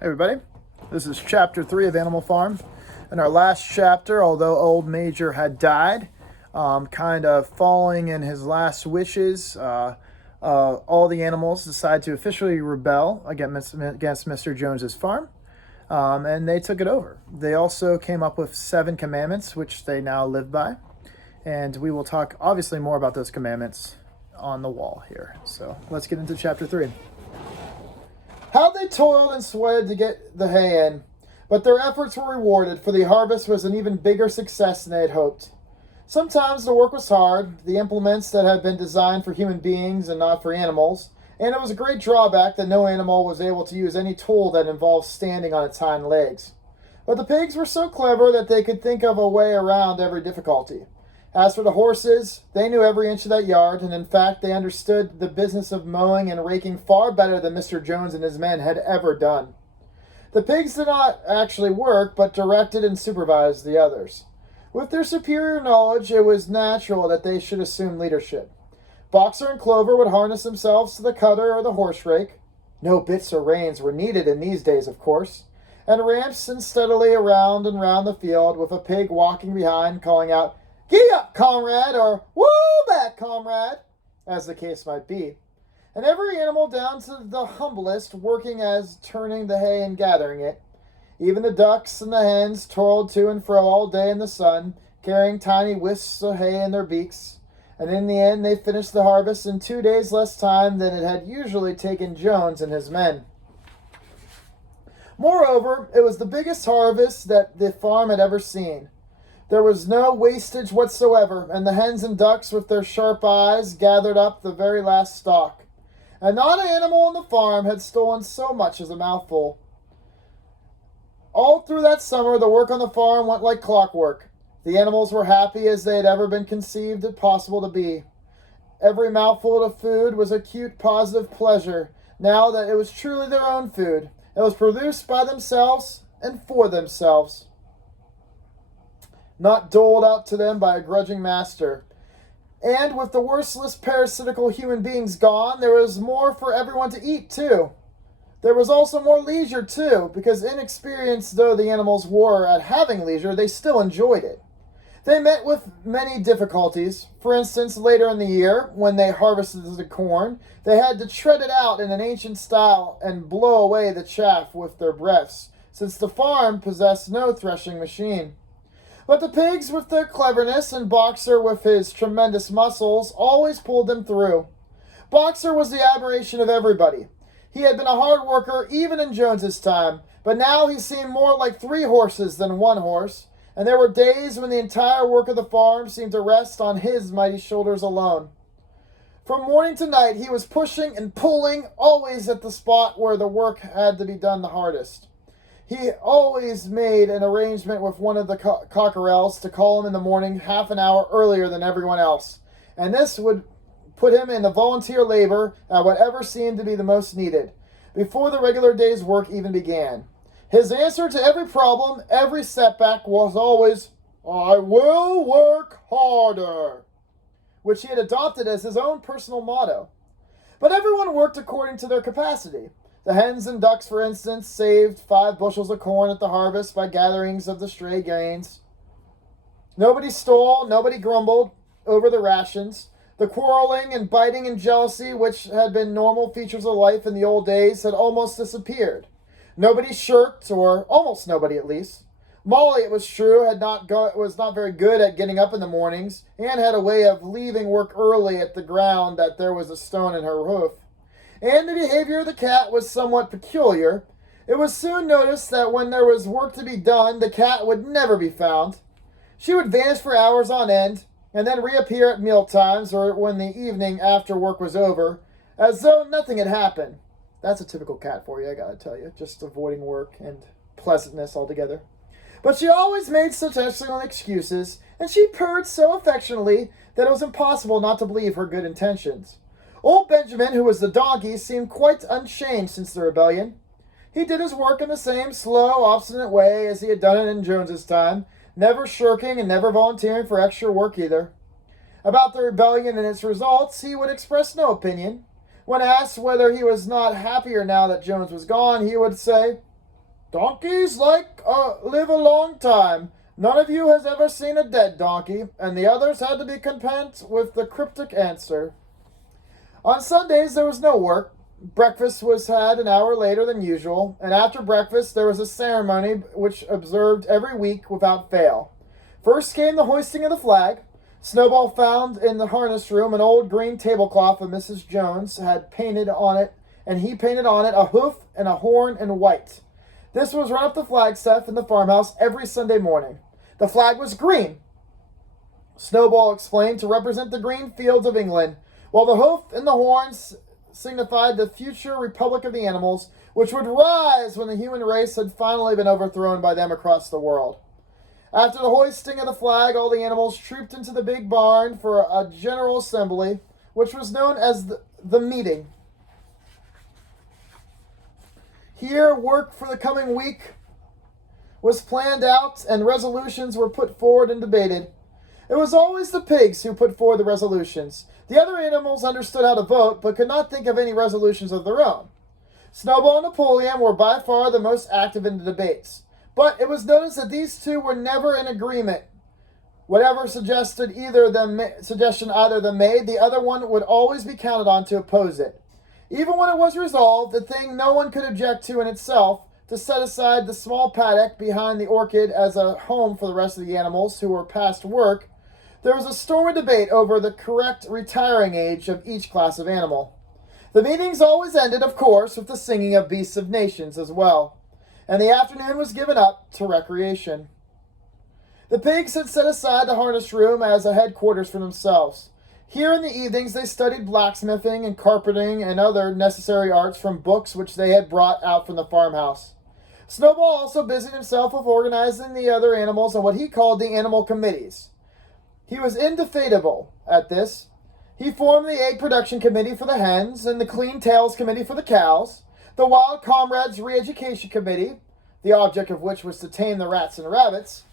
Hey everybody, this is chapter 3 of Animal Farm. In our last chapter, although old Major had died, kind of following in his last wishes, all the animals decided to officially rebel against Mr. Jones's farm, and they took it over. They also came up with 7 commandments, which they now live by, and we will talk obviously more about those commandments on the wall here. So let's get into chapter 3. How they toiled and sweated to get the hay in, but their efforts were rewarded, for the harvest was an even bigger success than they had hoped. Sometimes the work was hard, the implements that had been designed for human beings and not for animals, and it was a great drawback that no animal was able to use any tool that involved standing on its hind legs. But the pigs were so clever that they could think of a way around every difficulty. As for the horses, they knew every inch of that yard, and in fact they understood the business of mowing and raking far better than Mr. Jones and his men had ever done. The pigs did not actually work, but directed and supervised the others. With their superior knowledge, it was natural that they should assume leadership. Boxer and Clover would harness themselves to the cutter or the horse rake. No bits or reins were needed in these days, of course, and ramps steadily around and round the field, with a pig walking behind, calling out, "Gee up, comrade," or "Woo back, comrade," as the case might be. And every animal, down to the humblest, working as turning the hay and gathering it. Even the ducks and the hens toiled to and fro all day in the sun, carrying tiny wisps of hay in their beaks. And in the end, they finished the harvest in 2 days less time than it had usually taken Jones and his men. Moreover, it was the biggest harvest that the farm had ever seen. There was no wastage whatsoever, and the hens and ducks with their sharp eyes gathered up the very last stalk. And not an animal on the farm had stolen so much as a mouthful. All through that summer, the work on the farm went like clockwork. The animals were happy as they had ever been conceived it possible to be. Every mouthful of food was acute positive pleasure, now that it was truly their own food. It was produced by themselves and for themselves, not doled out to them by a grudging master. And with the worthless parasitical human beings gone, there was more for everyone to eat, too. There was also more leisure, too, because inexperienced though the animals were at having leisure, they still enjoyed it. They met with many difficulties. For instance, later in the year, when they harvested the corn, they had to tread it out in an ancient style and blow away the chaff with their breaths, since the farm possessed no threshing machine. But the pigs, with their cleverness, and Boxer, with his tremendous muscles, always pulled them through. Boxer was the admiration of everybody. He had been a hard worker even in Jones's time, but now he seemed more like 3 horses than 1 horse, and there were days when the entire work of the farm seemed to rest on his mighty shoulders alone. From morning to night he was pushing and pulling, always at the spot where the work had to be done the hardest. He always made an arrangement with one of the cockerels to call him in the morning half an hour earlier than everyone else, and this would put him in the volunteer labor at whatever seemed to be the most needed, before the regular day's work even began. His answer to every problem, every setback, was always, "I will work harder," which he had adopted as his own personal motto. But everyone worked according to their capacity. The hens and ducks, for instance, saved 5 bushels of corn at the harvest by gatherings of the stray grains. Nobody stole, nobody grumbled over the rations. The quarreling and biting and jealousy, which had been normal features of life in the old days, had almost disappeared. Nobody shirked, or almost nobody at least. Molly, it was true, was not very good at getting up in the mornings, and had a way of leaving work early at the ground that there was a stone in her hoof. And the behavior of the cat was somewhat peculiar. It was soon noticed that when there was work to be done, the cat would never be found. She would vanish for hours on end, and then reappear at meal times or when the evening after work was over, as though nothing had happened. That's a typical cat for you, I gotta tell you, just avoiding work and pleasantness altogether. But she always made such excellent excuses, and she purred so affectionately that it was impossible not to believe her good intentions. Old Benjamin, who was the donkey, seemed quite unchanged since the rebellion. He did his work in the same slow, obstinate way as he had done it in Jones's time, never shirking and never volunteering for extra work either. About the rebellion and its results, he would express no opinion. When asked whether he was not happier now that Jones was gone, he would say, Donkeys live a long time. None of you has ever seen a dead donkey, and the others had to be content with the cryptic answer. On Sundays there was no work. Breakfast was had an hour later than usual, and after breakfast there was a ceremony which observed every week without fail. First came the hoisting of the flag. Snowball found in the harness room an old green tablecloth that Mrs. Jones had painted on it, and he painted on it a hoof and a horn in white. This was run up the flagstaff in the farmhouse every Sunday morning. The flag was green, Snowball explained, to represent the green fields of England, while the hoof and the horns signified the future republic of the animals, which would rise when the human race had finally been overthrown by them across the world. After the hoisting of the flag, all the animals trooped into the big barn for a general assembly, which was known as the meeting. Here, work for the coming week was planned out, and resolutions were put forward and debated. It was always the pigs who put forward the resolutions. The other animals understood how to vote, but could not think of any resolutions of their own. Snowball and Napoleon were by far the most active in the debates, but it was noticed that these two were never in agreement. Whatever suggestion either of them made, the other one would always be counted on to oppose it. Even when it was resolved, the thing no one could object to in itself, to set aside the small paddock behind the orchard as a home for the rest of the animals who were past work, there was a stormy debate over the correct retiring age of each class of animal. The meetings always ended, of course, with the singing of Beasts of Nations as well, and the afternoon was given up to recreation. The pigs had set aside the harness room as a headquarters for themselves. Here in the evenings they studied blacksmithing and carpenting and other necessary arts from books which they had brought out from the farmhouse. Snowball also busied himself with organizing the other animals on what he called the animal committees. He was indefatigable at this. He formed the egg production committee for the hens and the clean tails committee for the cows, the wild comrades re-education committee, the object of which was to tame the rats and rabbits,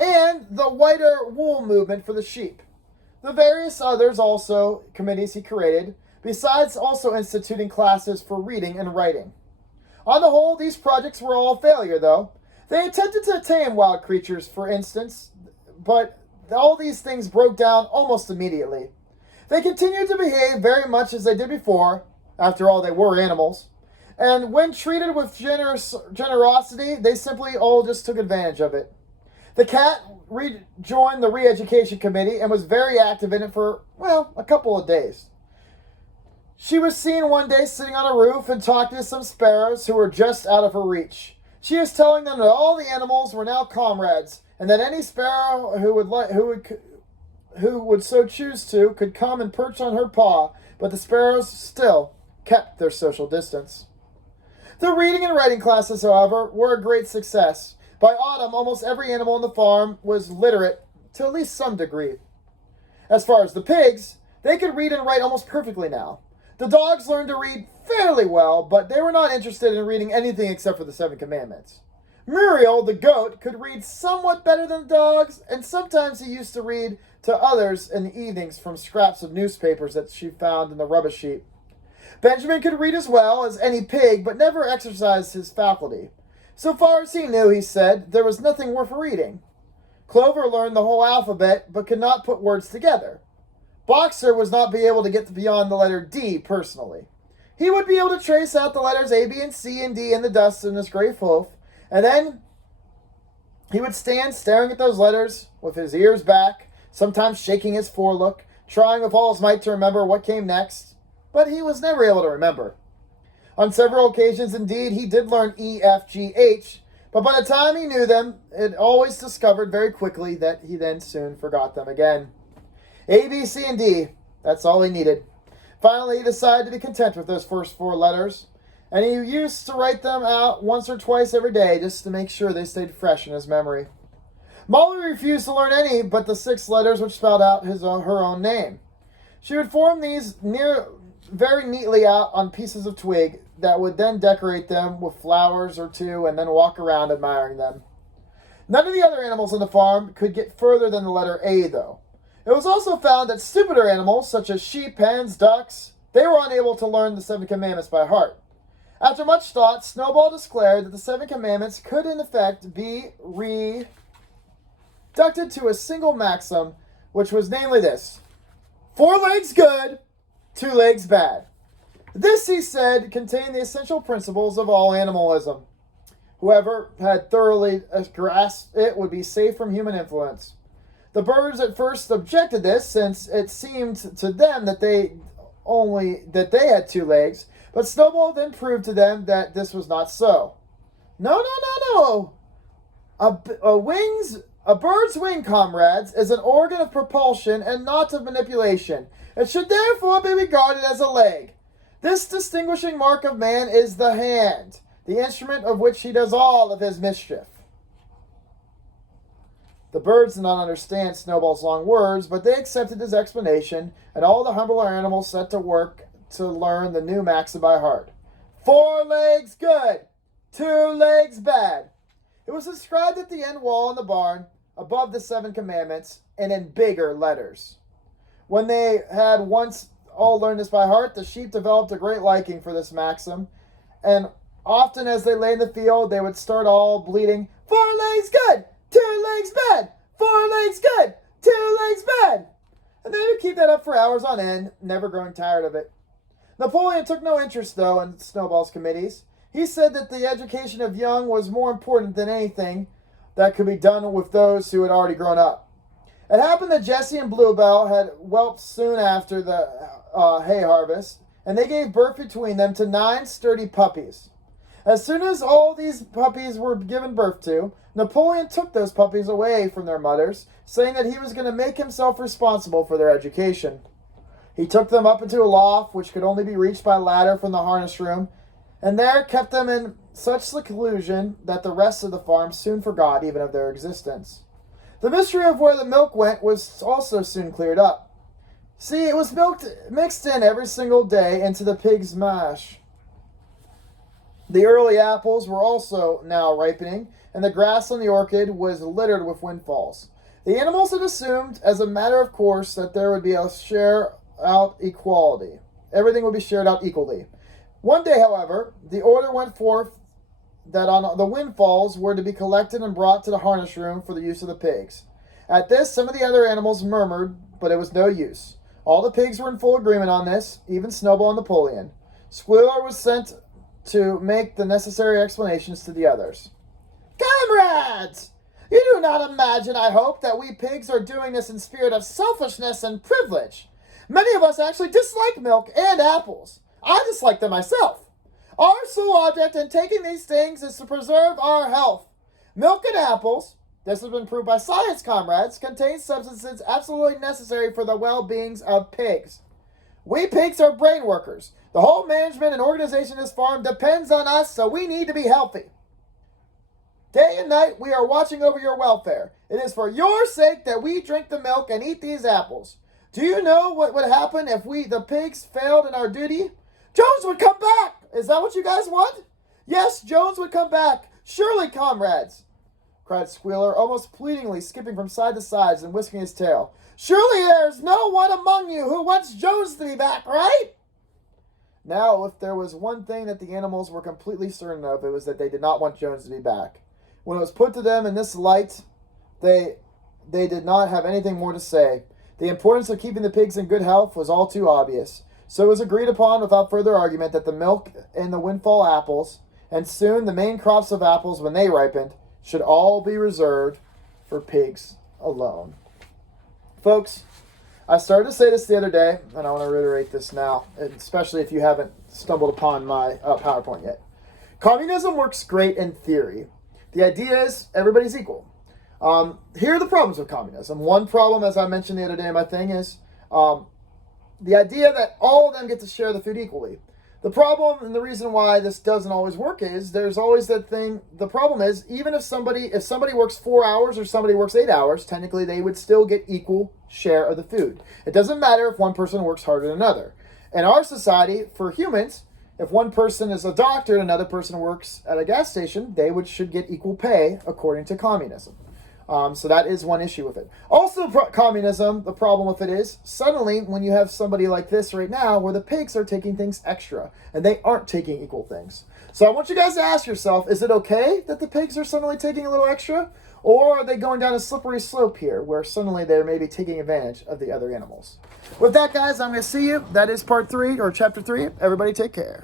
and the whiter wool movement for the sheep. The various others also committees he created, besides also instituting classes for reading and writing. On the whole, these projects were all a failure, though. They attempted to tame wild creatures, for instance, but all these things broke down almost immediately. They continued to behave very much as they did before. After all, they were animals. And when treated with generosity, they simply all just took advantage of it. The cat rejoined the re-education committee and was very active in it for, a couple of days. She was seen one day sitting on a roof and talking to some sparrows who were just out of her reach. She was telling them that all the animals were now comrades, and that any sparrow who would so choose to could come and perch on her paw, but the sparrows still kept their social distance. The reading and writing classes, however, were a great success. By autumn, almost every animal on the farm was literate to at least some degree. As far as the pigs, they could read and write almost perfectly now. The dogs learned to read fairly well, but they were not interested in reading anything except for the 7 Commandments. Muriel, the goat, could read somewhat better than the dogs, and sometimes he used to read to others in the evenings from scraps of newspapers that she found in the rubbish heap. Benjamin could read as well as any pig, but never exercised his faculty. So far as he knew, he said, there was nothing worth reading. Clover learned the whole alphabet, but could not put words together. Boxer was not be able to get beyond the letter D personally. He would be able to trace out the letters A, B, and C, and D in the dust in his gray hoof, and then he would stand staring at those letters with his ears back, sometimes shaking his forelook, trying with all his might to remember what came next, but he was never able to remember. On several occasions, indeed, he did learn E, F, G, H, but by the time he knew them, it always discovered very quickly that he then soon forgot them again. A, B, C, and D, that's all he needed. Finally, he decided to be content with those first 4 letters, and he used to write them out once or twice every day just to make sure they stayed fresh in his memory. Molly refused to learn any but the 6 letters which spelled out her own name. She would form these very neatly out on pieces of twig that would then decorate them with flowers or 2 and then walk around admiring them. None of the other animals on the farm could get further than the letter A, though. It was also found that stupider animals, such as sheep, hens, ducks, they were unable to learn the 7 Commandments by heart. After much thought, Snowball declared that the 7 commandments could in effect be reduced to a single maxim, which was namely this: 4 legs good, 2 legs bad. This, he said, contained the essential principles of all animalism. Whoever had thoroughly grasped it would be safe from human influence. The birds at first objected this, since it seemed to them that they had 2 legs, but Snowball then proved to them that this was not so. No. A bird's wing, comrades, is an organ of propulsion and not of manipulation. It should therefore be regarded as a leg. This distinguishing mark of man is the hand, the instrument of which he does all of his mischief. The birds did not understand Snowball's long words, but they accepted his explanation, and all the humbler animals set to work to learn the new maxim by heart. 4 legs good, 2 legs bad. It was inscribed at the end wall in the barn, above the 7 commandments, and in bigger letters. When they had once all learned this by heart, the sheep developed a great liking for this maxim, and often as they lay in the field, they would start all bleating, 4 legs good, 2 legs bad, 4 legs good, 2 legs bad. And they would keep that up for hours on end, never growing tired of it. Napoleon took no interest, though, in Snowball's committees. He said that the education of young was more important than anything that could be done with those who had already grown up. It happened that Jessie and Bluebell had whelped soon after the hay harvest, and they gave birth between them to 9 sturdy puppies. As soon as all these puppies were given birth to, Napoleon took those puppies away from their mothers, saying that he was going to make himself responsible for their education. He took them up into a loft, which could only be reached by a ladder from the harness room, and there kept them in such seclusion that the rest of the farm soon forgot even of their existence. The mystery of where the milk went was also soon cleared up. See, it was mixed in every single day into the pig's mash. The early apples were also now ripening, and the grass on the orchard was littered with windfalls. The animals had assumed, as a matter of course, that there would be a share out equality. Everything would be shared out equally. One day, however, the order went forth that on the windfalls were to be collected and brought to the harness room for the use of the pigs. At this, some of the other animals murmured, but it was no use. All the pigs were in full agreement on this, even Snowball and Napoleon. Squealer was sent to make the necessary explanations to the others. Comrades! You do not imagine, I hope, that we pigs are doing this in spirit of selfishness and privilege. Many of us actually dislike milk and apples. I dislike them myself. Our sole object in taking these things is to preserve our health. Milk and apples, this has been proved by science, comrades, contain substances absolutely necessary for the well-beings of pigs. We pigs are brain workers. The whole management and organization of this farm depends on us, so we need to be healthy. Day and night, we are watching over your welfare. It is for your sake that we drink the milk and eat these apples. Do you know what would happen if we, the pigs, failed in our duty? Jones would come back! Is that what you guys want? Yes, Jones would come back. Surely, comrades, cried Squealer, almost pleadingly, skipping from side to side and whisking his tail. Surely there's no one among you who wants Jones to be back, right? Now, if there was one thing that the animals were completely certain of, it was that they did not want Jones to be back. When it was put to them in this light, they did not have anything more to say. The importance of keeping the pigs in good health was all too obvious. So it was agreed upon without further argument that the milk and the windfall apples, and soon the main crops of apples when they ripened, should all be reserved for pigs alone. Folks, I started to say this the other day, and I want to reiterate this now, especially if you haven't stumbled upon my PowerPoint yet. Communism works great in theory. The idea is everybody's equal. Here are the problems with communism. One problem, as I mentioned the other day in my thing, is the idea that all of them get to share the food equally. The problem and the reason why this doesn't always work is there's always that thing. The problem is even if somebody works 4 hours or somebody works 8 hours, technically they would still get equal share of the food. It doesn't matter if one person works harder than another. In our society, for humans, if one person is a doctor and another person works at a gas station, they should get equal pay according to communism. So that is one issue with it. Also, communism, the problem with it is, suddenly, when you have somebody like this right now, where the pigs are taking things extra, and they aren't taking equal things. So I want you guys to ask yourself, is it okay that the pigs are suddenly taking a little extra? Or are they going down a slippery slope here where suddenly they're maybe taking advantage of the other animals? With that, guys, I'm going to see you. That is part 3 or chapter 3. Everybody take care.